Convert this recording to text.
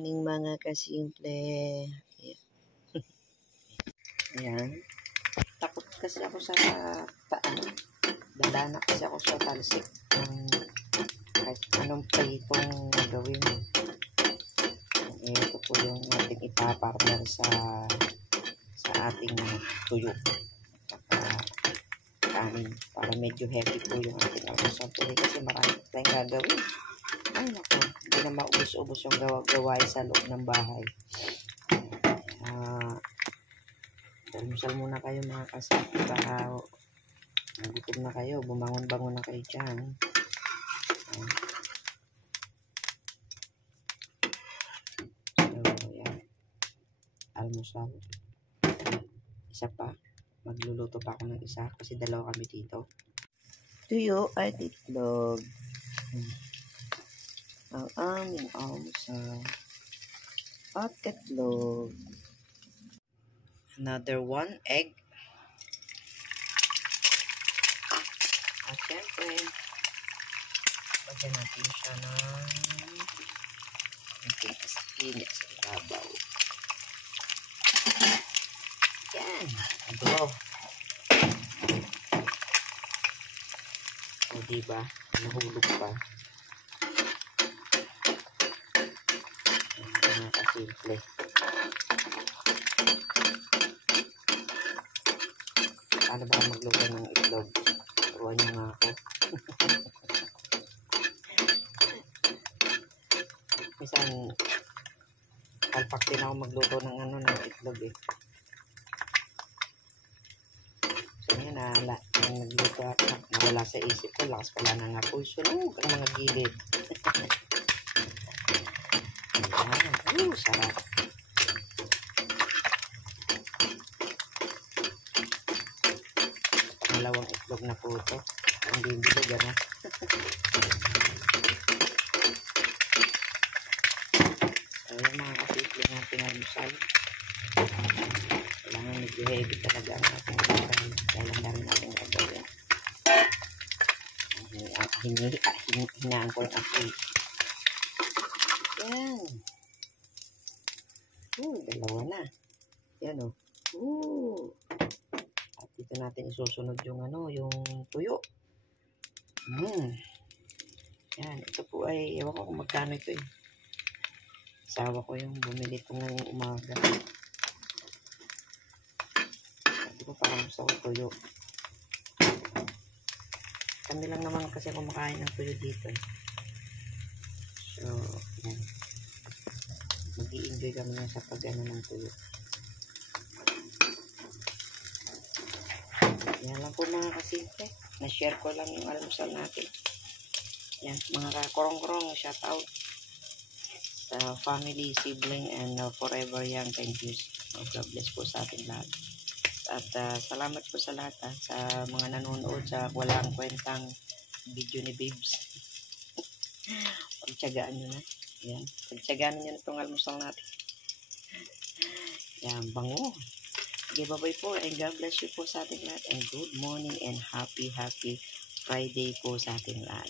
morning mga kasimple. Ayan. Takot kasi ako sa paan. Dadana kasi ako sa talsik ng kahit anong pritong gawin. Ito po yung ating ipapartner sa ating tuyo. Saka kanin. Para medyo heavy po yung ating almusal tuloy kasi marami tayong gagawin. Ay naku, hindi na maubos-ubos yung gawain sa loob ng bahay. Almusal muna kayo mga kasimple para nagutom na kayo, bumangon-bangon na kayo dyan. So, yan. Almusal. Isa pa. Magluluto pa ako ng isa kasi dalawa kami dito. Tuyo at itlog. Ang aming almusal. At itlog. Another one, egg. At syempre, pagyan natin siya ng asin sa ibabaw. Yan. Ado. O diba? Nahulog pa. Yan, nakasimple. Paano ba magluto ng itlog? Turuan niyo nga ako. Minsan, kalpak din ako magluto ng ng itlog eh. So yun, nagluto ako. Nawala sa isip ko. Lakas pala na nga po. Sunog ang mga gilid. Ayan. Sarap. Dalawang itlog na po ito. Ang bibili gano'n. So, yung mga kasimple natin almusal. Kailangan medyo heavy talaga ang ating almusal. Kailangan na rin natin gagawin. Hinaan ko yung apoy. Yan. Dalawa na. Yan o. At dito natin isusunod yung yung tuyo. Yan, ito po ay ewan ko kung magkano ito eh. Asawa ko yung bumili ito ngayong umaga. Sabi ko parang gusto ko tuyo. Kami lang naman kasi kumakain ng tuyo dito eh. So, yan. Mag-i-enjoy kami na sa pag-ano ng tuyo. Yan lang po mga kasimple. Na-share ko lang yung almusal natin. Yan, mga kakorong-korong, shout out sa family, sibling, and forever young. Thank you. God bless po sa ating lahat. At salamat po sa lahat sa mga nanonood sa walang kwentang video ni Babes. Pagtsagaan nyo na. Yan, pagtsagaan nyo na itong almusal natin. Yan, bango. Okay, bye-bye po and God bless you po sa ating lahat and good morning and happy Friday po sa ating lahat.